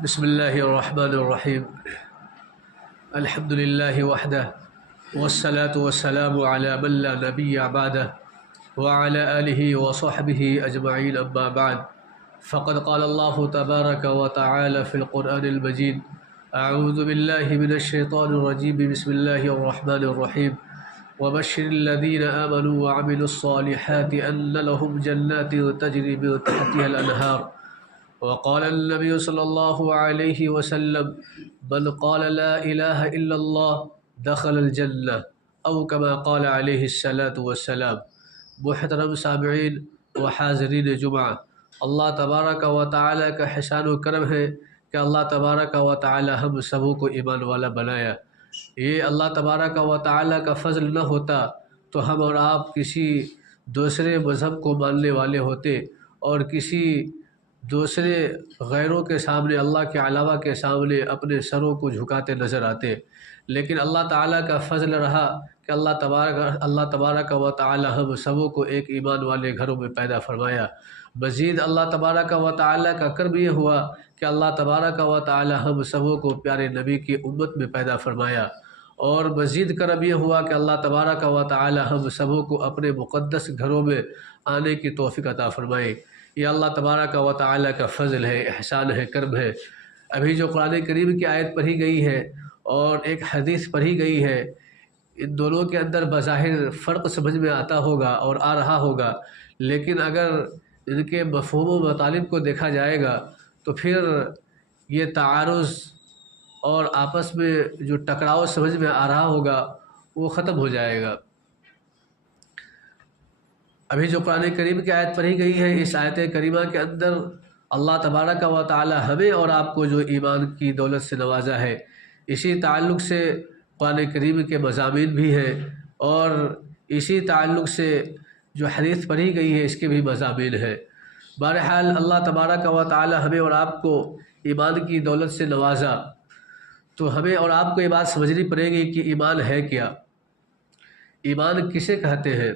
بسم اللہ الرحمن الرحیم الحمد للہ وحدہ والصلاة والسلام علی من لا نبی بعدہ وعلی آلہ وصحبہ اجمعین اما بعد فقد قال اللہ تبارک وتعالی فی القرآن المجید اعوذ باللہ من الشیطان الرجیم بسم اللہ الرحمن الرحیم وبشر الذین آمنوا وعملوا الصالحات ان لهم جنات تجری من تحتها الانہار وقال النبي صلى الله عليه وسلم من قال لا إله إلا الله دخل الجنة أو كما قال عليه الصلاة والسلام۔ محترم سامعین و حاضرین جمعہ، اللہ تبارک و تعالی کا احسان و کرم ہے کہ اللہ تبارک و تعالی ہم سبوں کو ایمان والا بنایا۔ یہ اللہ تبارک و تعالی کا فضل نہ ہوتا تو ہم اور آپ کسی دوسرے مذہب کو ماننے والے ہوتے اور کسی دوسرے غیروں کے سامنے، اللہ کے علاوہ کے سامنے اپنے سروں کو جھکاتے نظر آتے، لیکن اللہ تعالیٰ کا فضل رہا کہ اللہ تبارک و تعالی ہم سبوں کو ایک ایمان والے گھروں میں پیدا فرمایا۔ مزید اللہ تبارک و تعالی کا کرم یہ ہوا کہ اللہ تبارک و تعالی ہم سبوں کو پیارے نبی کی امت میں پیدا فرمایا، اور مزید کرم یہ ہوا کہ اللہ تبارک و تعالی ہم سبوں کو اپنے مقدس گھروں میں آنے کی توفیق عطا فرمائے۔ یہ اللہ تبارک و تعالی کا فضل ہے، احسان ہے، کرم ہے۔ ابھی جو قرآن کریم کی آیت پڑھی گئی ہے اور ایک حدیث پڑھی گئی ہے، ان دونوں کے اندر بظاہر فرق سمجھ میں آتا ہوگا اور آ رہا ہوگا، لیکن اگر ان کے مفہوم و مطالب کو دیکھا جائے گا تو پھر یہ تعارض اور آپس میں جو ٹکراؤ سمجھ میں آ رہا ہوگا وہ ختم ہو جائے گا۔ ابھی جو قرآن کریم کی آیت پڑھی گئی ہے، اس آیت کریمہ کے اندر اللہ تبارک و تعالی ہمیں اور آپ کو جو ایمان کی دولت سے نوازا ہے، اسی تعلق سے قرآن کریم کے مضامین بھی ہیں، اور اسی تعلق سے جو حدیث پڑھی گئی ہے اس کے بھی مضامین ہیں۔ بہرحال اللہ تبارک و تعالی ہمیں اور آپ کو ایمان کی دولت سے نوازا تو ہمیں اور آپ کو یہ بات سمجھنی پڑے گی کہ ایمان ہے کیا، ایمان کسے کہتے ہیں۔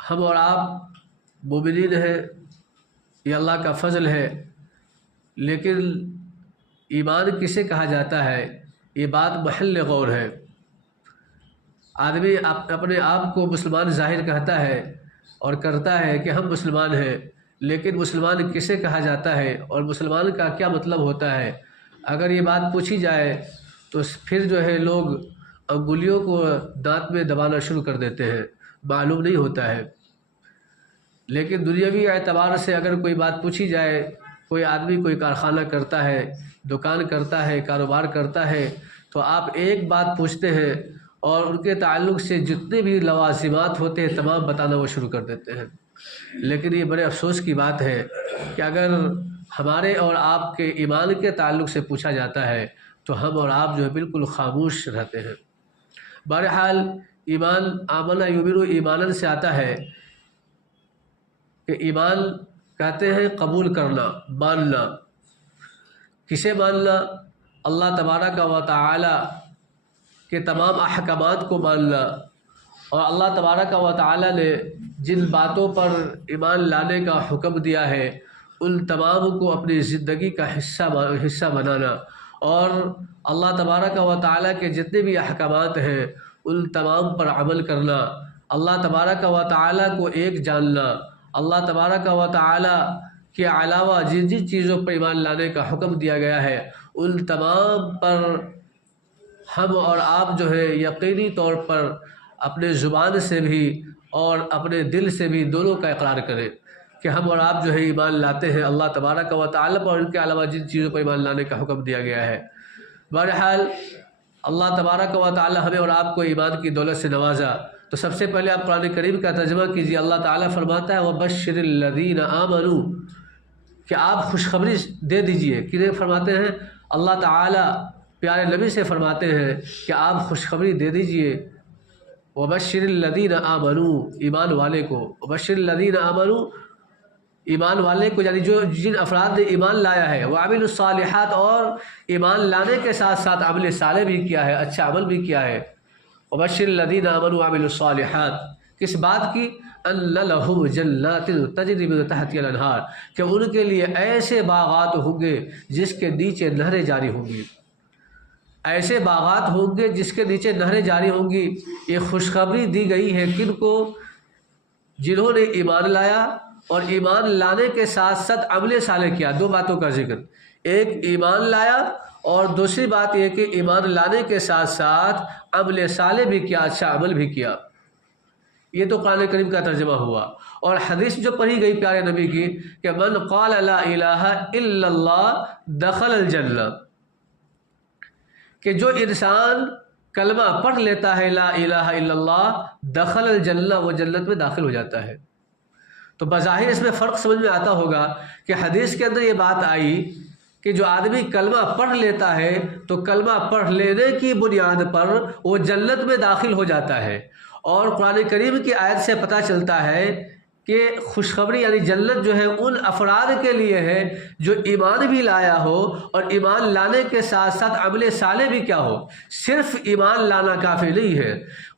ہم اور آپ مومنین ہیں، یہ اللہ کا فضل ہے، لیکن ایمان کسے کہا جاتا ہے یہ بات محل غور ہے۔ آدمی اپنے آپ کو مسلمان ظاہر کہتا ہے اور کرتا ہے کہ ہم مسلمان ہیں، لیکن مسلمان کسے کہا جاتا ہے اور مسلمان کا کیا مطلب ہوتا ہے، اگر یہ بات پوچھی جائے تو پھر جو ہے لوگ انگلیوں کو دانت میں دبانا شروع کر دیتے ہیں، معلوم نہیں ہوتا ہے۔ لیکن دنیاوی اعتبار سے اگر کوئی بات پوچھی جائے، کوئی آدمی کوئی کارخانہ کرتا ہے، دکان کرتا ہے، کاروبار کرتا ہے، تو آپ ایک بات پوچھتے ہیں اور ان کے تعلق سے جتنے بھی لوازمات ہوتے ہیں تمام بتانا وہ شروع کر دیتے ہیں۔ لیکن یہ بڑے افسوس کی بات ہے کہ اگر ہمارے اور آپ کے ایمان کے تعلق سے پوچھا جاتا ہے تو ہم اور آپ جو ہے بالکل خاموش رہتے ہیں۔ بہرحال ایمان آمن یؤمن ایماناً سے آتا ہے کہ ایمان کہتے ہیں قبول کرنا، ماننا۔ کسے ماننا؟ اللہ تبارک و تعالی کے تمام احکامات کو ماننا، اور اللہ تبارک و تعالی نے جن باتوں پر ایمان لانے کا حکم دیا ہے ان تمام کو اپنی زندگی کا حصہ بنانا، اور اللہ تبارک و تعالی کے جتنے بھی احکامات ہیں ان تمام پر عمل کرنا، اللہ تبارک و تعالی کو ایک جاننا، اللہ تبارک و تعالی کے علاوہ جن جن چیزوں پر ایمان لانے کا حکم دیا گیا ہے ان تمام پر ہم اور آپ جو ہے یقینی طور پر اپنے زبان سے بھی اور اپنے دل سے بھی دونوں کا اقرار کریں کہ ہم اور آپ جو ہے ایمان لاتے ہیں اللہ تبارک و تعالی پر، اور ان کے علاوہ جن چیزوں پر ایمان لانے کا حکم دیا گیا ہے۔ بہرحال اللہ تبارک و تعالی ہمیں اور آپ کو ایمان کی دولت سے نوازا، تو سب سے پہلے آپ قرآن کریم کا ترجمہ کیجیے۔ اللہ تعالیٰ فرماتا ہے وَبَشِّرِ الَّذِينَ آمَنُوا، کہ آپ خوشخبری دے دیجئے۔ کنہیں فرماتے ہیں؟ اللہ تعالیٰ پیارے نبی سے فرماتے ہیں کہ آپ خوشخبری دے دیجئے وَبَشِّرِ الَّذِينَ آمَنُوا، ایمان والے کو۔ وَبَشِّرِ الَّذِينَ آمَنُوا، ایمان والے کو، یعنی جو جن افراد نے ایمان لایا ہے، وَعَمِلُوا الصَّالِحَاتِ، اور ایمان لانے کے ساتھ ساتھ عمل صالح بھی کیا ہے، اچھا عمل بھی کیا ہے۔ وَبَشِّرِ الَّذِينَ آمَنُوا وَعَمِلُوا الصَّالِحَاتِ، کس بات کی؟ ان لہم جنات تجری من تحتها الانہار، کہ ان کے لیے ایسے باغات ہوں گے جس کے نیچے نہریں جاری ہوں گی، ایسے باغات ہوں گے جس کے نیچے نہریں جاری ہوں گی۔ یہ خوشخبری دی گئی ہے کن کو؟ جنہوں نے ایمان لایا اور ایمان لانے کے ساتھ ساتھ عمل صالح کیا۔ دو باتوں کا ذکر، ایک ایمان لایا اور دوسری بات یہ کہ ایمان لانے کے ساتھ ساتھ عمل صالح بھی کیا، اچھا عمل بھی کیا۔ یہ تو قرآن کریم کا ترجمہ ہوا۔ اور حدیث جو پڑھی گئی پیارے نبی کی کہ من قال لا الہ الا اللہ دخل الجنہ، کہ جو انسان کلمہ پڑھ لیتا ہے لا الہ الا اللہ دخل الجنہ، وہ جنت میں داخل ہو جاتا ہے۔ تو بظاہر اس میں فرق سمجھ میں آتا ہوگا کہ حدیث کے اندر یہ بات آئی کہ جو آدمی کلمہ پڑھ لیتا ہے تو کلمہ پڑھ لینے کی بنیاد پر وہ جنت میں داخل ہو جاتا ہے، اور قرآن کریم کی آیت سے پتہ چلتا ہے کہ خوشخبری یعنی جنت جو ہے ان افراد کے لیے ہے جو ایمان بھی لایا ہو اور ایمان لانے کے ساتھ ساتھ عمل صالح بھی کیا ہو۔ صرف ایمان لانا کافی نہیں ہے،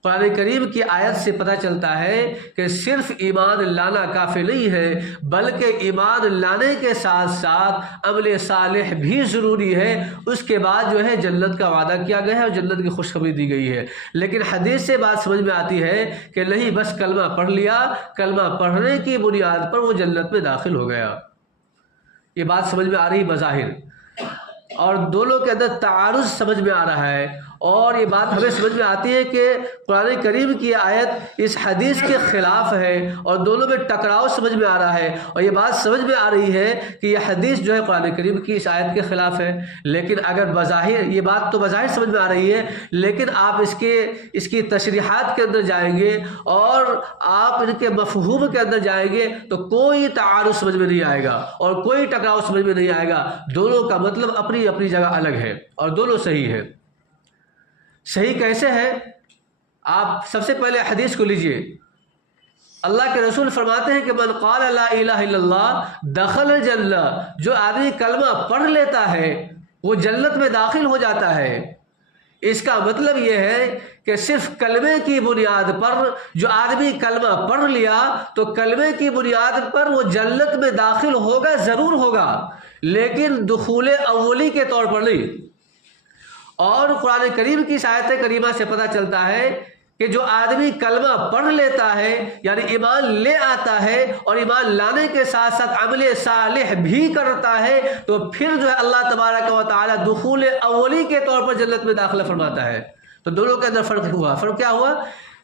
قرآن کریم کی آیت سے پتہ چلتا ہے کہ صرف ایمان لانا کافی نہیں ہے، بلکہ ایمان لانے کے ساتھ ساتھ عمل صالح بھی ضروری ہے۔ اس کے بعد جو ہے جنت کا وعدہ کیا گیا ہے اور جنت کی خوشخبری دی گئی ہے۔ لیکن حدیث سے بات سمجھ میں آتی ہے کہ نہیں، بس کلمہ پڑھ لیا، کلمہ پڑھنے کی بنیاد پر وہ جنت میں داخل ہو گیا۔ یہ بات سمجھ میں آ رہی بظاہر، اور دونوں کے اندر تعارض سمجھ میں آ رہا ہے، اور یہ بات ہمیں سمجھ میں آتی ہے کہ قرآن کریم کی آیت اس حدیث کے خلاف ہے اور دونوں میں ٹکراؤ سمجھ میں آ رہا ہے، اور یہ بات سمجھ میں آ رہی ہے کہ یہ حدیث جو ہے قرآن کریم کی اس آیت کے خلاف ہے۔ لیکن اگر بظاہر یہ بات تو بظاہر سمجھ میں آ رہی ہے، لیکن آپ اس کی تشریحات کے اندر جائیں گے اور آپ ان کے مفہوم کے اندر جائیں گے تو کوئی تعارض سمجھ میں نہیں آئے گا اور کوئی ٹکراؤ سمجھ میں نہیں آئے گا۔ دونوں کا مطلب اپنی اپنی جگہ الگ ہے اور دونوں صحیح ہے۔ صحیح کیسے ہے؟ آپ سب سے پہلے حدیث کو لیجئے۔ اللہ کے رسول فرماتے ہیں کہ من قال لا الہ الا اللہ دخل الجنہ، جو آدمی کلمہ پڑھ لیتا ہے وہ جنت میں داخل ہو جاتا ہے۔ اس کا مطلب یہ ہے کہ صرف کلمے کی بنیاد پر جو آدمی کلمہ پڑھ لیا تو کلمے کی بنیاد پر وہ جنت میں داخل ہوگا، ضرور ہوگا، لیکن دخول اولی کے طور پر نہیں۔ اور قرآن کریم کی آیت کریمہ سے پتہ چلتا ہے کہ جو آدمی کلمہ پڑھ لیتا ہے یعنی ایمان لے آتا ہے اور ایمان لانے کے ساتھ ساتھ عمل صالح بھی کرتا ہے تو پھر جو ہے اللہ تبارک و تعالی دخول اولی کے طور پر جنت میں داخلہ فرماتا ہے۔ تو دونوں کے اندر فرق ہوا۔ فرق کیا ہوا؟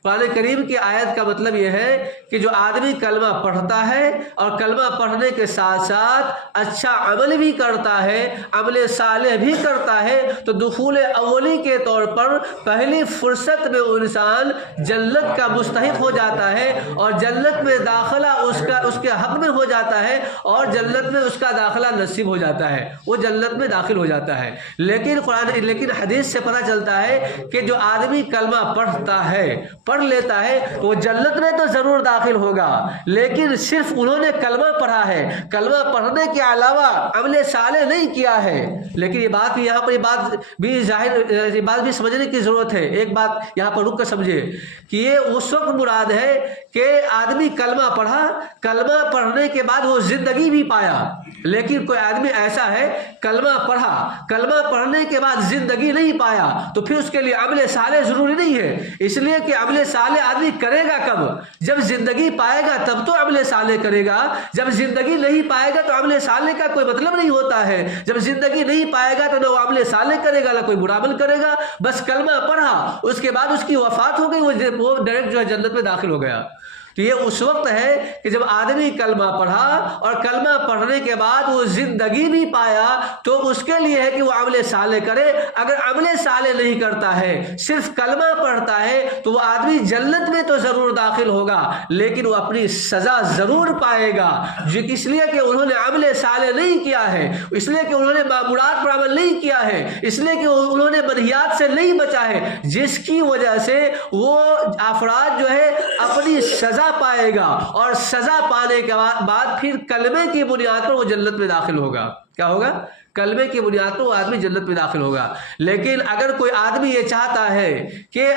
قرآن کریم کی آیت کا مطلب یہ ہے کہ جو آدمی کلمہ پڑھتا ہے اور کلمہ پڑھنے کے ساتھ ساتھ اچھا عمل بھی کرتا ہے، عمل صالح بھی کرتا ہے، تو دخول اولی کے طور پر پہلی فرصت میں وہ انسان جنت کا مستحق ہو جاتا ہے اور جنت میں داخلہ اس کے حق میں ہو جاتا ہے اور جنت میں اس کا داخلہ نصیب ہو جاتا ہے، وہ جنت میں داخل ہو جاتا ہے۔ لیکن حدیث سے پتہ چلتا ہے کہ جو آدمی کلمہ پڑھتا ہے، پڑھ لیتا ہے تو وہ جنت میں تو ضرور داخل ہوگا، لیکن صرف انہوں نے کلمہ پڑھا ہے، کلمہ پڑھنے کے علاوہ عمل صالح نہیں کیا ہے۔ لیکن یہ بات بھی یہاں پر یہ بات بھی سمجھنے کی ضرورت ہے۔ ایک بات یہاں پر رک کر سمجھے کہ یہ اس وقت مراد ہے کہ آدمی کلمہ پڑھا، کلمہ پڑھنے کے بعد وہ زندگی بھی پایا، لیکن کوئی آدمی ایسا ہے کلمہ پڑھا، کلمہ پڑھنے کے بعد زندگی نہیں پایا تو پھر اس کے لیے عمل صالح ضروری نہیں ہے، اس لیے کہ عمل صالح آدمی کرے گا کب؟ جب زندگی پائے گا تب تو عمل صالح کرے گا، جب زندگی نہیں پائے گا تو عمل صالح کا کوئی مطلب نہیں ہوتا ہے۔ جب زندگی نہیں پائے گا تو نہ وہ عمل صالح کرے گا نہ کوئی برا عمل کرے گا، بس کلمہ پڑھا، اس کے بعد اس کی وفات ہو گئی، وہ ڈائریکٹ جو ہے جنت میں داخل ہو گیا۔ تو یہ اس وقت ہے کہ جب آدمی کلمہ پڑھا اور کلمہ پڑھنے کے بعد وہ زندگی بھی پایا تو اس کے لیے ہے کہ وہ عمل صالح کرے۔ اگر عمل صالح نہیں کرتا ہے، صرف کلمہ پڑھتا ہے تو وہ آدمی جنت میں تو ضرور داخل ہوگا لیکن وہ اپنی سزا ضرور پائے گا، اس لیے کہ انہوں نے عمل صالح نہیں کیا ہے، اس لیے کہ انہوں نے مامورات پر عمل نہیں کیا ہے، اس لیے کہ انہوں نے منہیات سے نہیں بچا ہے، جس کی وجہ سے وہ افراد جو ہے اپنی سزا سزا پائے گا اور سزا پانے کے بعد پھر کلمے کی بنیاد پر وہ جنت میں داخل ہوگا. کیا ہوگا؟ کلمے کی بنیاد پر وہ آدمی جنت میں داخل ہوگا. لیکن اگر کوئی آدمی یہ چاہتا ہے کہ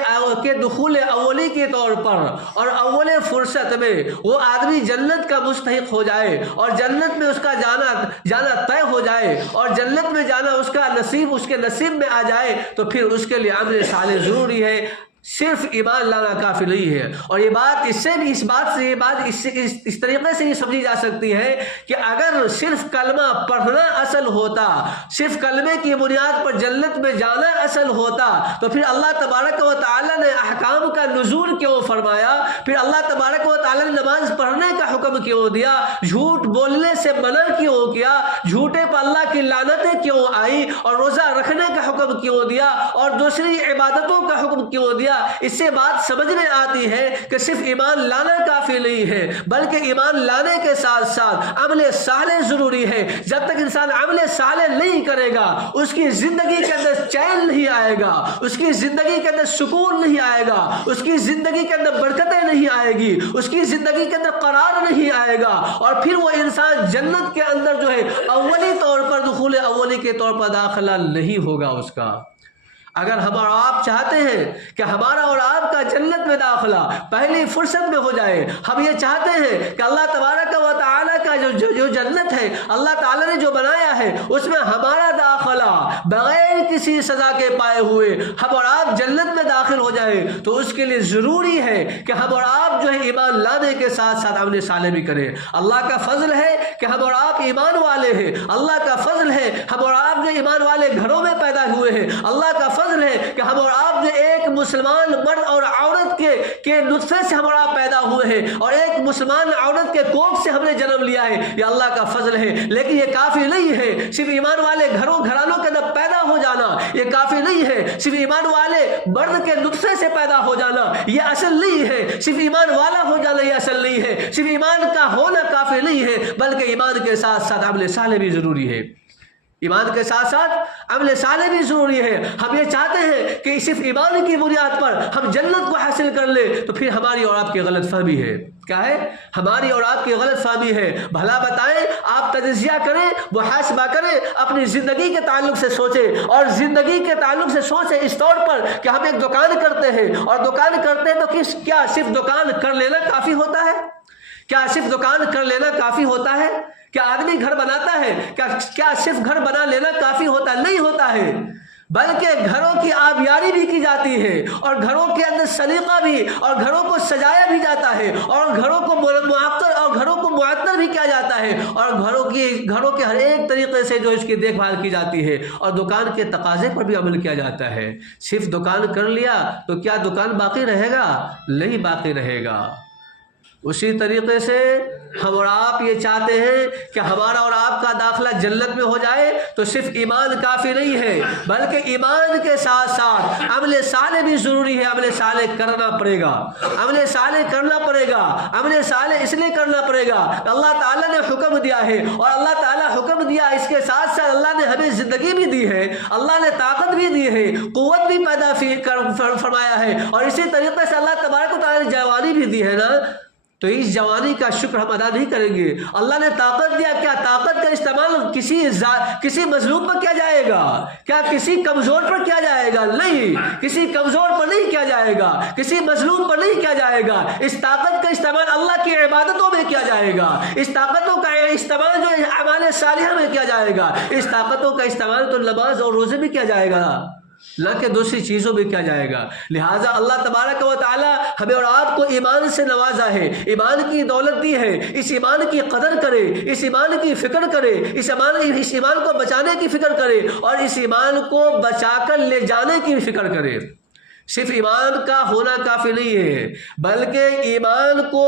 دخول اولی کے طور پر اور اول فرصت میں وہ آدمی جنت کا مستحق ہو جائے اور جنت میں اس کا جانا طے ہو جائے اور جنت میں جانا اس کے نصیب میں آ جائے، تو پھر اس کے لیے عمل صالح ضروری ہے. صرف ایمان لانا کافی نہیں ہے. اور یہ بات اس طریقے سے یہ سمجھی جا سکتی ہے کہ اگر صرف کلمہ پڑھنا اصل ہوتا، صرف کلمے کی بنیاد پر جنت میں جانا اصل ہوتا، تو پھر اللہ تبارک و تعالی نے احکام کا نزول کیوں فرمایا؟ پھر اللہ تبارک و تعالی نے نماز پڑھنے کا حکم کیوں دیا؟ جھوٹ بولنے سے منع کیوں کیا؟ جھوٹے پر اللہ کی لعنتیں کیوں آئی؟ اور روزہ رکھنے کا حکم کیوں دیا؟ اور دوسری عبادتوں کا حکم کیوں دیا؟ اس سے بات سمجھ میں آتی ہے کہ صرف ایمان لانا کافی نہیں ہے، بلکہ ایمان لانے کے ساتھ ساتھ عمل صالح ضروری ہے. جب تک انسان عمل صالح نہیں کرے گا اس کی زندگی کے اندر چین نہیں آئے گا، اس کی زندگی کے اندر سکون نہیں آئے گا، اس کی زندگی کے اندر برکتیں نہیں آئے گی، اس کی زندگی کے اندر قرار نہیں آئے گا، اور پھر وہ انسان جنت کے اندر جو ہے اولی طور پر دخول اولی کے طور پر داخلہ نہیں ہوگا اس کا. اگر ہم اور آپ چاہتے ہیں کہ ہمارا اور آپ کا جنت میں داخلہ پہلی فرصت میں ہو جائے، ہم یہ چاہتے ہیں کہ اللہ تبارک و تعالیٰ کا جو جنت ہے، اللہ تعالیٰ نے جو بنایا ہے، اس میں ہمارا داخلہ بغیر کسی سزا کے پائے ہوئے ہم اور آپ جنت میں داخل ہو جائے، تو اس کے لیے ضروری ہے کہ ہم اور آپ جو ہے ایمان لانے کے ساتھ ساتھ عمل صالح بھی کریں. اللہ کا فضل ہے کہ ہم اور آپ ایمان والے ہیں. اللہ کا فضل ہے ہم اور آپ جو ایمان والے گھروں میں پیدا ہوئے ہیں. اللہ کا فضل ہے کہ ہم اور آپ جو ایک مسلمان مرد اور عورت کے نطفے سے ہم اور آپ پیدا ہوئے ہیں اور ایک مسلمان عورت کے کوکھ سے ہم نے جنم لیا ہے. یہ اللہ کا فضل ہے. لیکن یہ کافی نہیں ہے صرف ایمان والے گھرانوں کے اندر پیدا ہو جانا. یہ کافی نہیں ہے صرف ایمان والے مرد کے نطفے سے پیدا ہو جانا. یہ اصل نہیں ہے. صرف ایمان والا ہو جانا یہ اصل نہیں ہے. صرف ایمان کا ہونا کافی نہیں ہے، بلکہ ایمان کے ساتھ ساتھ عمل صالح بھی ضروری ہے. ایمان کے ساتھ ساتھ عمل صالح بھی ضروری ہے. ہم یہ چاہتے ہیں کہ صرف ایمان کی بنیاد پر ہم جنت کو حاصل کر لیں، تو پھر ہماری اور آپ کی غلط فہمی ہے. کیا ہے؟ ہماری اور آپ کی غلط فہمی ہے. بھلا بتائیں، آپ تجزیہ کریں، محاسبہ کریں، اپنی زندگی کے تعلق سے سوچیں، اور زندگی کے تعلق سے سوچیں اس طور پر کہ ہم ایک دکان کرتے ہیں، اور دکان کرتے ہیں تو کیا صرف دکان کر لینا کافی ہوتا ہے؟ کیا صرف دکان کر لینا کافی ہوتا ہے؟ کیا آدمی گھر بناتا ہے؟ کیا صرف گھر بنا لینا کافی ہوتا ہے؟ نہیں ہوتا ہے، بلکہ گھروں کی آبیاری بھی کی جاتی ہے، اور گھروں کے اندر سلیقہ بھی، اور گھروں کو سجایا بھی جاتا ہے، اور گھروں کو معطر بھی کیا جاتا ہے، اور گھروں کے ہر ایک طریقے سے جو اس کی دیکھ بھال کی جاتی ہے، اور دکان کے تقاضے پر بھی عمل کیا جاتا ہے. صرف دکان کر لیا تو کیا دکان باقی رہے گا؟ نہیں باقی رہے گا. اسی طریقے سے ہم اور آپ یہ چاہتے ہیں کہ ہمارا اور آپ کا داخلہ جنت میں ہو جائے، تو صرف ایمان کافی نہیں ہے، بلکہ ایمان کے ساتھ ساتھ عمل صالح بھی ضروری ہے. عمل صالح کرنا پڑے گا. عمل صالح کرنا پڑے گا. عمل صالح اس لیے کرنا پڑے گا کہ اللہ تعالیٰ نے حکم دیا ہے، اور اللہ تعالیٰ حکم دیا اس کے ساتھ ساتھ اللہ نے ہمیں زندگی بھی دی ہے، اللہ نے طاقت بھی دی ہے، قوت بھی پیدا فرمایا ہے، اور اسی طریقے سے اللہ تبارک و تعالیٰ نے جوانی بھی دی ہے نا. تو اس جوانی کا شکر ہم ادا نہیں کریں گے. اللہ نے طاقت دیا، کیا طاقت کا استعمال کسی مظلوم پر کیا جائے گا؟ کیا کسی کمزور پر کیا جائے گا؟ نہیں، کسی کمزور پر نہیں کیا جائے گا، کسی مظلوم پر نہیں کیا جائے گا. اس طاقت کا استعمال اللہ کی عبادتوں میں کیا جائے گا. اس طاقتوں کا استعمال جو اعمال صالحہ میں کیا جائے گا. اس طاقتوں کا استعمال تو نماز اور روزے میں کیا جائے گا، نہ کہ دوسری چیزوں میں کیا جائے گا. لہٰذا اللہ تبارک و تعالی ہمیں اور آپ کو ایمان سے نوازا ہے، ایمان کی دولت دی ہے. اس ایمان کی قدر کرے، اس ایمان کی فکر کرے، اس ایمان کو بچانے کی فکر کرے، اور اس ایمان کو بچا کر لے جانے کی فکر کرے. صرف ایمان کا ہونا کافی نہیں ہے، بلکہ ایمان کو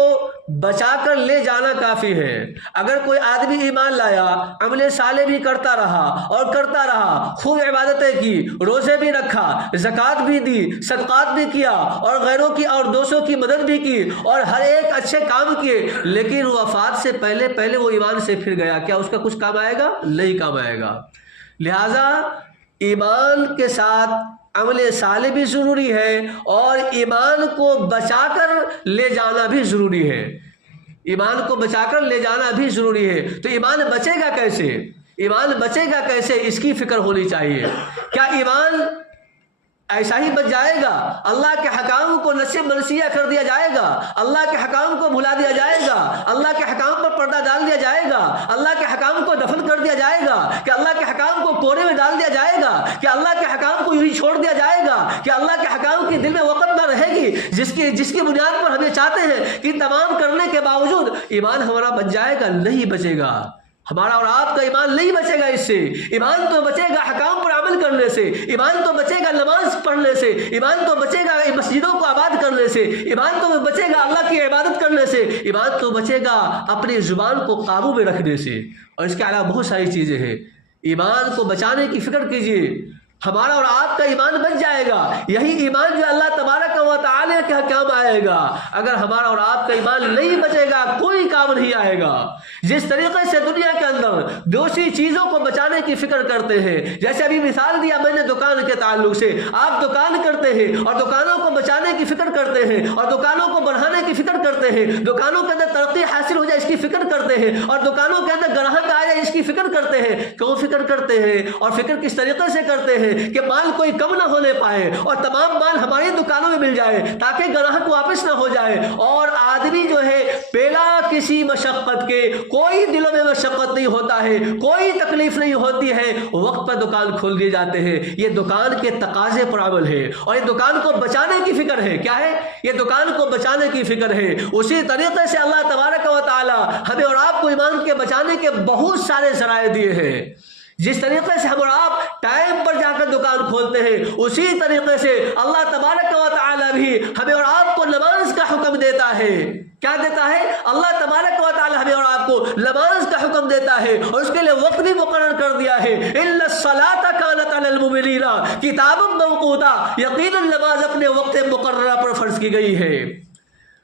بچا کر لے جانا کافی ہے. اگر کوئی آدمی ایمان لایا، عمل صالح بھی کرتا رہا، خوب عبادتیں کی، روزے بھی رکھا، زکوٰۃ بھی دی، صدقات بھی کیا، اور غیروں کی اور دوستوں کی مدد بھی کی، اور ہر ایک اچھے کام کیے، لیکن وفات سے پہلے وہ ایمان سے پھر گیا، کیا اس کا کچھ کام آئے گا؟ نہیں کام آئے گا. لہذا ایمان کے ساتھ عمل صالح بھی ضروری ہے اور ایمان کو بچا کر لے جانا بھی ضروری ہے. ایمان کو بچا کر لے جانا بھی ضروری ہے. تو ایمان بچے گا کیسے؟ ایمان بچے گا کیسے، اس کی فکر ہونی چاہیے. کیا ایمان ایسا ہی بچ جائے گا؟ اللہ کے حکام کو نسیہ منسیہ کر دیا جائے گا، اللہ کے حکام کو بھلا دیا جائے گا، اللہ کے حکام پر پردہ ڈال دیا جائے گا، اللہ کے حکام کو دفن کر دیا جائے گا، کہ اللہ کے حکام کو کونے میں ڈال دیا جائے گا، کہ اللہ کے حکام کو یوں ہی چھوڑ دیا جائے گا، کہ اللہ کے حکام کی دل میں وقت نہ رہے گی جس کی بنیاد پر ہم یہ چاہتے ہیں کہ تمام کرنے کے باوجود ایمان ہمارا بچ جائے گا؟ نہیں بچے گا. ہمارا اور آپ کا ایمان نہیں بچے گا اس سے. ایمان تو بچے گا حکام پر عمل کرنے سے، ایمان تو بچے گا نماز پڑھنے سے، ایمان تو بچے گا مسجدوں کو آباد کرنے سے، ایمان تو بچے گا اللہ کی عبادت کرنے سے، ایمان تو بچے گا اپنی زبان کو قابو میں رکھنے سے، اور اس کے علاوہ بہت ساری چیزیں ہیں. ایمان کو بچانے کی فکر کیجیے. ہمارا اور آپ کا ایمان بچ جائے گا. یہی ایمان جو اللہ تبارک و تعالی کے کام آئے گا. اگر ہمارا اور آپ کا ایمان نہیں بچے گا کوئی کام نہیں آئے گا. جس طریقے سے دنیا کے اندر دوسری چیزوں کو بچانے کی فکر کرتے ہیں، جیسے ابھی مثال دیا میں نے دکان کے تعلق سے، آپ دکان کرتے ہیں اور دکانوں کو بچانے کی فکر کرتے ہیں اور دکانوں کو بڑھانے کی فکر کرتے ہیں، دکانوں کے اندر ترقی حاصل ہو جائے اس کی فکر کرتے ہیں، اور دکانوں کے اندر گراہک آ جائے اس کی فکر کرتے ہیں. کیوں فکر کرتے ہیں اور فکر کس طریقے سے کرتے ہیں؟ کہ مال کوئی کم نہ ہونے پائے اور تمام مال ہماری دکانوں میں مل جائے تاکہ گراہک واپس نہ ہو جائے. اور آدمی جو ہے بلا کسی مشقت کے، کوئی دلوں میں مشقت نہیں ہوتا ہے، کوئی تکلیف نہیں ہوتی ہے، وقت پر دکان کھول دیے جاتے ہیں. یہ دکان کے تقاضے پر عمل ہے اور یہ دکان کو بچانے کی فکر ہے. کیا ہے؟ یہ دکان کو بچانے کی فکر ہے. اسی طریقے سے اللہ تبارک و تعالی ہمیں اور آپ کو ایمان کے بچانے کے بہت سارے ذرائع دیے ہیں. جس طریقے سے ہم اور آپ ٹائم پر جا کر دکان کھولتے ہیں، اسی طریقے سے اللہ تبارک و تعالی بھی ہمیں اور آپ کو نماز کا حکم دیتا ہے. کیا دیتا ہے؟ اللہ تبارک و تعالی ہمیں اور آپ کو نماز کا حکم دیتا ہے اور اس کے لیے وقت بھی مقرر کر دیا ہے. اِنَّ الصَّلَاةَ كَانَتْ عَلَى الْمُؤْمِنِينَ كِتَابًا مَّوْقُوتًا. یقیناً نماز اپنے وقت مقررہ پر فرض کی گئی ہے.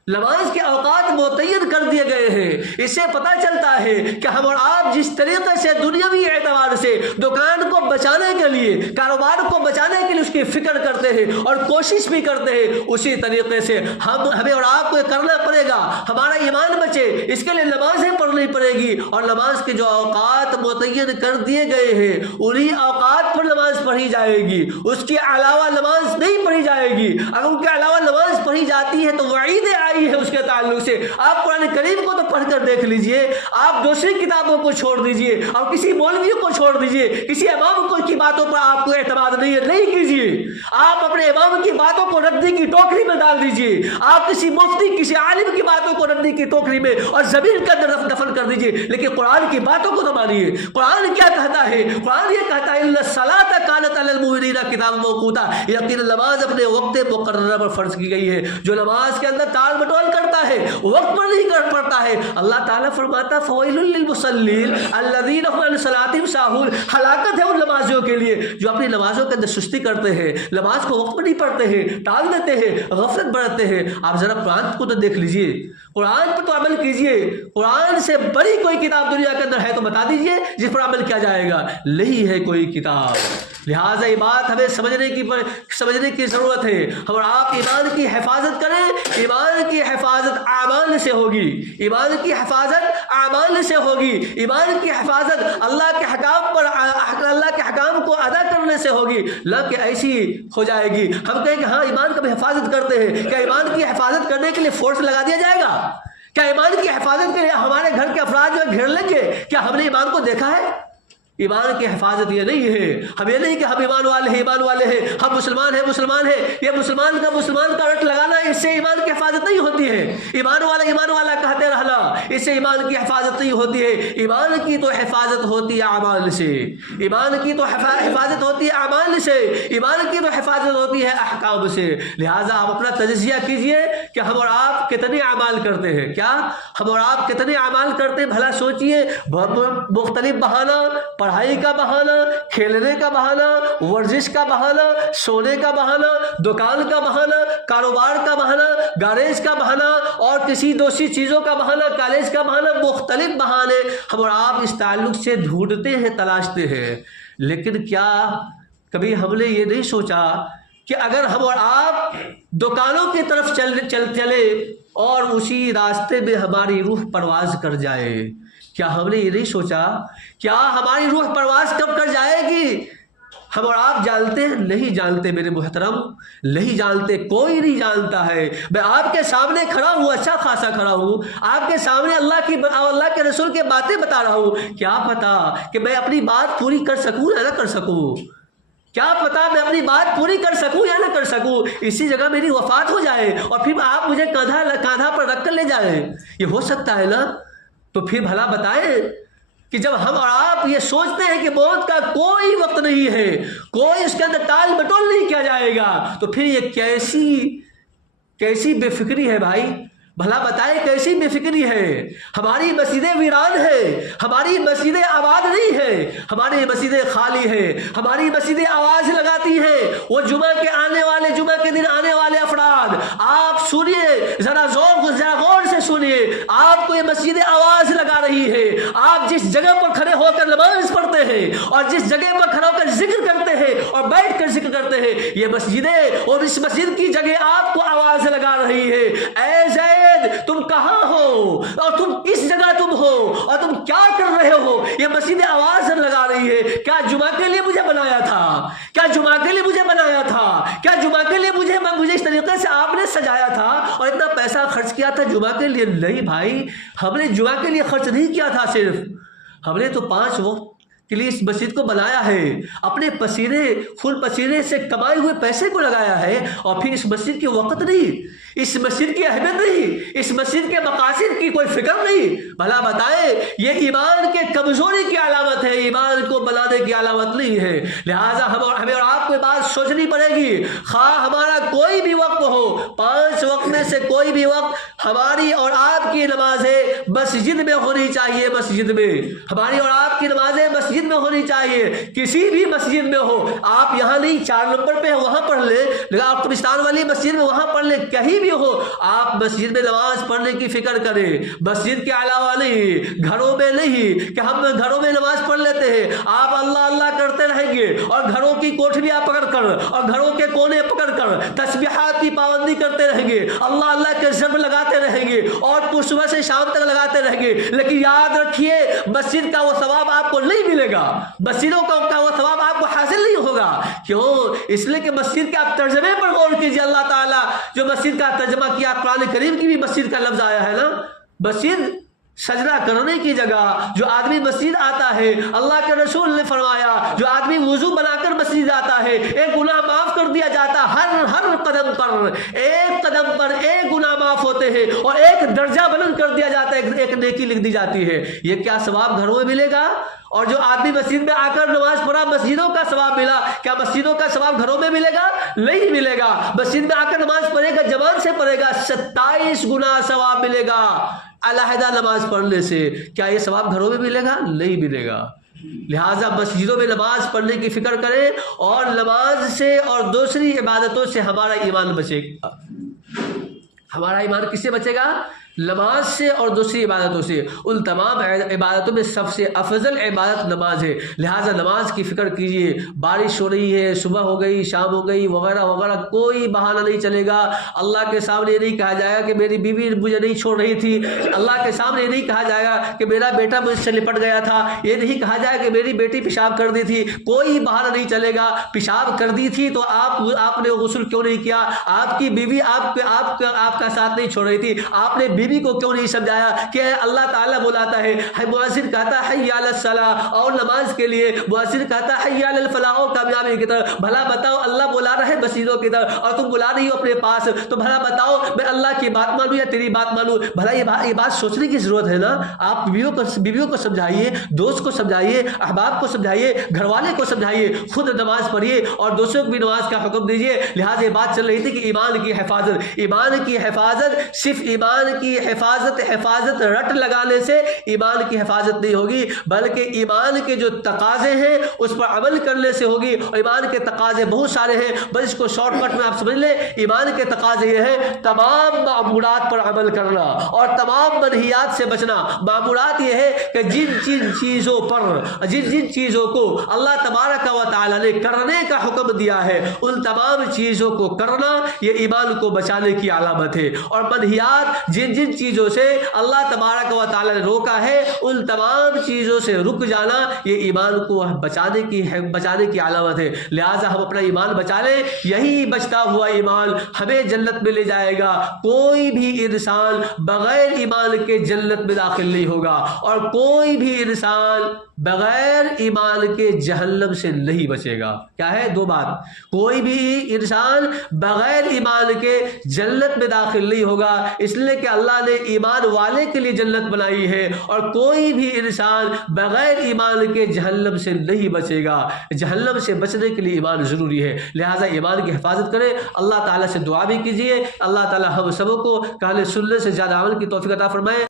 نماز کے اوقات متعین کر دیے گئے ہیں. اس سے پتہ چلتا ہے کہ ہم اور آپ جس طریقے سے دنیاوی اعتبار سے دکان کو بچانے کے لیے، کاروبار کو بچانے کے لیے اس کی فکر کرتے ہیں اور کوشش بھی کرتے ہیں، اسی طریقے سے ہمیں اور آپ کو یہ کرنا پڑے گا. ہمارا ایمان بچے اس کے لیے نمازیں پڑھنی پڑے گی، اور نماز کے جو اوقات متعین کر دیے گئے ہیں انہی اوقات پر نماز پڑھی جائے گی. اس کے علاوہ نماز نہیں پڑھی جائے گی. اگر ان کے علاوہ نماز پڑھی جاتی ہے تو وعیدیں آئی ہے اس کے تعلق سے. آپ قرآن کریم کو تو پڑھ کر دیکھ لیجئے، آپ دوسری کتابوں کو چھوڑ دیجئے اور کسی مولوی کو چھوڑ دیجئے، کسی امام کی باتوں پر آپ کو اعتماد نہیں کیجئے. آپ اپنے امام کی باتوں کو ردی کی ٹوکری میں ڈال دیجئے. آپ کسی مفتی، کسی عالم کی باتوں کو ردی کی ٹوکری میں اور زمین کے اندر دفن کر دیجئے، لیکن قرآن کی باتوں کو تو مانیے. قرآن کیا کہتا ہے؟ قرآن یہ کہتا ہے ان الصلاۃ کانت علی المؤمنین کتابا موقوتا. یقینا نماز اپنے وقت مقررہ پر فرض کی گئی ہے. جو نماز کے اندر ٹال مٹول کرتا ہے، وقت پر نہیں کر پڑتا ہے، اللہ تعالیٰ فرماتا فویل للمصلین الذین هم عن صلاتهم ساہون. ہلاکت ہے ان نمازیوں کے لیے جو اپنی نمازوں کے اندر سستی کرتے ہیں، نماز کو وقت پر نہیں پڑھتے ہیں، ٹال دیتے ہیں، غفلت برتتے ہیں. آپ ذرا قرآن کو تو دیکھ لیجئے، قرآن پر تو عمل کیجئے. قرآن سے بڑی کوئی کتاب دنیا کے اندر ہے تو بتا دیجئے جس پر عمل کیا جائے گا. نہیں ہے کوئی کتاب. لہٰذا یہ بات ہمیں سمجھنے کی ضرورت ہے. ہم اور آپ ایمان کی حفاظت کریں. ایمان کی حفاظت اعمال سے ہوگی، ایمان کی حفاظت اعمال سے ہوگی، ایمان کی حفاظت اللہ کے حکام پر، اللہ کے حکام کو ادا کرنے سے ہوگی. نہ کہ ایسی ہو جائے گی ہم کہیں کہ ہاں ایمان کی حفاظت کرتے ہیں. کیا ایمان کی حفاظت کرنے کے لیے فورس لگا دیا جائے گا؟ کیا ایمان کی حفاظت کے لیے ہمارے گھر کے افراد جو گھیر لیں گے؟ کیا ہم نے ایمان کو دیکھا ہے؟ ایمان کی حفاظت یہ نہیں ہے. ہم یہ نہیں کہ ہم ایمان والے ہیں، ایمان والے ہیں، ہم مسلمان ہیں، مسلمان ہیں. یہ مسلمان کا رٹ لگانا، اس سے ایمان کی حفاظت نہیں ہوتی ہے. ایمان والا کہتے رہنا، اس سے ایمان کی حفاظت نہیں ہوتی ہے. ایمان کی تو حفاظت ہوتی ہے اعمال سے. ایمان کی تو حفاظت ہوتی ہے اعمال سے. ایمان کی تو حفاظت ہوتی ہے احکام سے. لہٰذا آپ اپنا تجزیہ کیجئے کہ ہم اور آپ کتنے اعمال کرتے ہیں. کیا ہم اور آپ کتنے اعمال کرتے ہیں؟ بھلا سوچئے. مختلف بہانہ، پڑھائی کا بہانہ، کھیلنے کا بہانہ، ورزش کا بہانہ، سونے کا بہانہ، دکان کا بہانہ، کاروبار کا بہانہ، گیراج کا بہانہ اور کسی دوسری چیزوں کا بہانہ، کالج کا بہانہ، مختلف بہانے ہم اور آپ اس تعلق سے ڈھونڈتے ہیں، تلاشتے ہیں. لیکن کیا کبھی ہم نے یہ نہیں سوچا کہ اگر ہم اور آپ دکانوں کی طرف چلے اور اسی راستے میں ہماری روح پرواز کر جائے، کیا ہم نے یہ نہیں سوچا کیا ہماری روح پرواز کب کر جائے گی؟ ہم اور آپ جانتے ہیں؟ نہیں جانتے میرے محترم، نہیں جانتے، کوئی نہیں جانتا ہے۔ میں آپ کے سامنے کھڑا ہوں، اچھا خاصا کھڑا ہوں، آپ کے سامنے اللہ کے رسول کے باتیں بتا رہا ہوں، کیا پتا کہ میں اپنی بات پوری کر سکوں یا نہ کر سکوں، کیا پتا میں اپنی بات پوری کر سکوں یا نہ کر سکوں، اسی جگہ میری وفات ہو جائے اور پھر آپ مجھے کاندھا پر رکھ کر لے جائیں، یہ ہو سکتا ہے نا؟ تو پھر بھلا بتائیں کہ جب ہم اور آپ یہ سوچتے ہیں کہ موت کا کوئی وقت نہیں ہے، کوئی اس کے اندر ٹال مٹول نہیں کیا جائے گا، تو پھر یہ کیسی بے فکری ہے بھائی؟ بھلا بتائے کیسی بے فکری ہے؟ ہماری مسجدیں ویران ہیں، ہماری مسجدیں آباد نہیں ہیں، ہماری مسجدیں خالی ہیں، ہماری مسجدیں آواز لگاتی ہیں، وہ جمعہ کے دن آنے والے افراد، آپ سنیے ذرا غور سے سنیے، آپ کو یہ مسجدیں آواز لگا رہی ہے، آپ جس جگہ پر کھڑے ہو کر نماز پڑھتے ہیں اور جس جگہ پر کھڑے ہو کر ذکر کرتے ہیں اور بیٹھ کر ذکر کرتے ہیں، یہ مسجدیں اور اس مسجد کی جگہ آپ کو آواز لگا رہی ہے، اے زید تم کہاں ہو اور تم کس جگہ تم ہو اور تم کیا کر رہے ہو؟ یہ مسجد آواز لگا رہی ہے، کیا جمعہ کے لیے مجھے بنایا تھا؟ کیا جمعہ کے لیے مجھے بنایا تھا؟ کیا جمعہ کے لیے مجھے اس طریقے سے آپ نے سجایا تھا اور اتنا پیسہ خرچ کیا تھا جمعہ کے لیے؟ نہیں بھائی، ہم نے جمعہ کے لیے خرچ نہیں کیا تھا، صرف ہم نے تو 5 وقت کے لیے اس مسجد کو بنایا ہے، اپنے خون پسینے سے کمائے ہوئے پیسے کو لگایا ہے، اور پھر اس مسجد کی وقت نہیں، اس مسجد کی اہمیت نہیں، اس مسجد کے مقاصد کی کوئی فکر نہیں۔ بھلا بتائے یہ ایمان کے کمزوری کی علامت ہے، ایمان کو بنانے کی علامت نہیں ہے۔ لہٰذا ہمیں اور آپ کو بات سوچنی پڑے گی، خواہ ہمارا کوئی بھی وقت ہو، 5 وقت میں سے کوئی بھی وقت ہماری اور آپ کی نمازیں مسجد میں ہونی چاہیے، مسجد میں ہماری اور آپ کی نمازیں مسجد میں ہونی چاہیے، کسی بھی مسجد میں ہو، آپ یہاں نہیں 4 نمبر پہ وہاں پڑھ لیں، لیکن آپ قبرستان والی مسجد میں وہاں پڑھ لیں، کہیں بھی ہو آپ مسجد میں نماز پڑھنے کی فکر کریں، مسجد کے علاوہ نہیں، گھروں میں نہیں کہ ہم گھروں میں نماز پڑھ لیتے ہیں، آپ اللہ اللہ کرتے رہیں گے اور گھروں کی کوٹھریاں پکڑ کر اور گھروں کے کونے پکڑ کر تسبیحات کی پابندی کرتے رہیں گے، اللہ اللہ کے ضرب لگاتے رہیں گے اور صبح سے شام تک لگاتے رہیں گے، لیکن یاد رکھیے مسجد کا وہ ثواب آپ کو نہیں ملے گا، مسجدوں کا وہ ثواب آپ کو حاصل نہیں ہوگا۔ کیوں؟ اس لیے کہ مسجد کے آپ ترجمے پر غور کیجیے، اللہ تعالیٰ جو مسجد کا ترجمہ کیا، قرآن کریم کی بھی مسجد کا لفظ آیا ہے نا، مسجد سجدہ کرنے کی جگہ، جو آدمی مسجد آتا ہے، اللہ کے رسول نے فرمایا جو آدمی وضو بنا کر مسجد آتا ہے ایک گناہ معاف کر دیا جاتا، ہر قدم پر ایک قدم پر ایک گناہ معاف ہوتے ہیں اور ایک درجہ بلند کر دیا جاتا ہے، ایک نیکی لکھ دی جاتی ہے۔ یہ کیا ثواب گھروں میں ملے گا؟ اور جو آدمی مسجد میں آ کر نماز پڑھا، مسجدوں کا ثواب ملا، کیا مسجدوں کا ثواب گھروں میں ملے گا؟ نہیں ملے گا۔ مسجد میں آ کر نماز پڑھے گا، جوان سے پڑھے گا، 27 گنا ثواب ملے گا علیحدہ نماز پڑھنے سے۔ کیا یہ ثواب گھروں میں ملے گا؟ نہیں ملے گا۔ لہٰذا مسجدوں میں نماز پڑھنے کی فکر کریں، اور نماز سے اور دوسری عبادتوں سے ہمارا ایمان بچے گا۔ ہمارا ایمان کس سے بچے گا؟ نماز سے اور دوسری عبادتوں سے۔ ان تمام عبادتوں میں سب سے افضل عبادت نماز ہے، لہٰذا نماز کی فکر کیجیے۔ بارش ہو رہی ہے، صبح ہو گئی، شام ہو گئی، وغیرہ وغیرہ، کوئی بہانہ نہیں چلے گا۔ اللہ کے سامنے یہ نہیں کہا جائے گا کہ میری بیوی مجھے نہیں چھوڑ رہی تھی، اللہ کے سامنے یہ نہیں کہا جائے گا کہ میرا بیٹا مجھ سے لپٹ گیا تھا، یہ نہیں کہا جائے گا کہ میری بیٹی پیشاب کر دی تھی، کوئی بہانہ نہیں چلے گا۔ پیشاب کر دی تھی تو آپ نے غسل کیوں نہیں کیا؟ آپ کی بیوی آپ کا ساتھ نہیں چھوڑ رہی تھی، آپ نے بیوی کو کیوں نہیں سمجھایا کہ اللہ تعالیٰ بلاتا ہے، مؤذن کہتا ہے حی علی الصلاۃ، اور نماز کے لیے مؤذن کہتا ہے حی علی الفلاح، اور کامیابی کی طرف۔ بھلا بتاؤ اللہ بلا رہا ہے مسجدوں کی طرف اور تم بلا رہی ہو اپنے پاس، تو بھلا بتاؤ میں اللہ کی بات مانوں یا تیری بات مانوں؟ بھلا یہ بات سوچنے کی ضرورت ہے نا۔ آپ بیویوں کو سمجھائیے، دوست کو سمجھائیے، احباب کو سمجھائیے، گھر والے کو سمجھائیے، خود نماز پڑھیے اور دوسروں کو بھی نماز کا حکم دیجیے۔ لہٰذا یہ بات چل رہی تھی کہ ایمان کی حفاظت صرف ایمان کی کی حفاظت رٹ لگانے سے ایمان کی حفاظت نہیں ہوگی، بلکہ ایمان کے جو تقاضے ہیں اس پر عمل کرنے سے ہوگی۔ اور ایمان کے تقاضے بہت سارے ہیں، بس اس کو شارٹ کٹ میں آپ سمجھ لیں۔ ایمان کے تقاضے یہ ہیں تمام معمولات پر عمل کرنا اور تمام منہیات سے بچنا۔ معمولات یہ ہے کہ جن چیزوں کو اللہ تبارک و تعالی نے کرنے کا حکم دیا ہے ان تمام چیزوں کو کرنا یہ ایمان کو بچانے کی علامت ہے، اور منہیات جن چیزوں سے اللہ تبارک و تعالی نے روکا ہے ان تمام چیزوں سے رک جانا یہ ایمان کو بچانے کی علامت ہے۔ لہٰذا ہم اپنا ایمان بچا لیں، یہی بچتا ہوا ایمان ہمیں جنت میں لے جائے گا۔ کوئی بھی انسان بغیر ایمان کے جنت میں داخل نہیں ہوگا، اور کوئی بھی انسان بغیر ایمان کے جہنم سے نہیں بچے گا۔ کیا ہے؟ دو بات، کوئی بھی انسان بغیر ایمان کے جنت میں داخل نہیں ہوگا، اس لیے کہ اللہ نے ایمان والے کے لیے جنت بنائی ہے، اور کوئی بھی انسان بغیر ایمان کے جہنم سے نہیں بچے گا۔ جہنم سے بچنے کے لیے ایمان ضروری ہے، لہٰذا ایمان کی حفاظت کریں۔ اللہ تعالیٰ سے دعا بھی کیجیے، اللہ تعالیٰ ہم سب کو کہنے سننے سے زیادہ عمل کی توفیق عطا فرمائے۔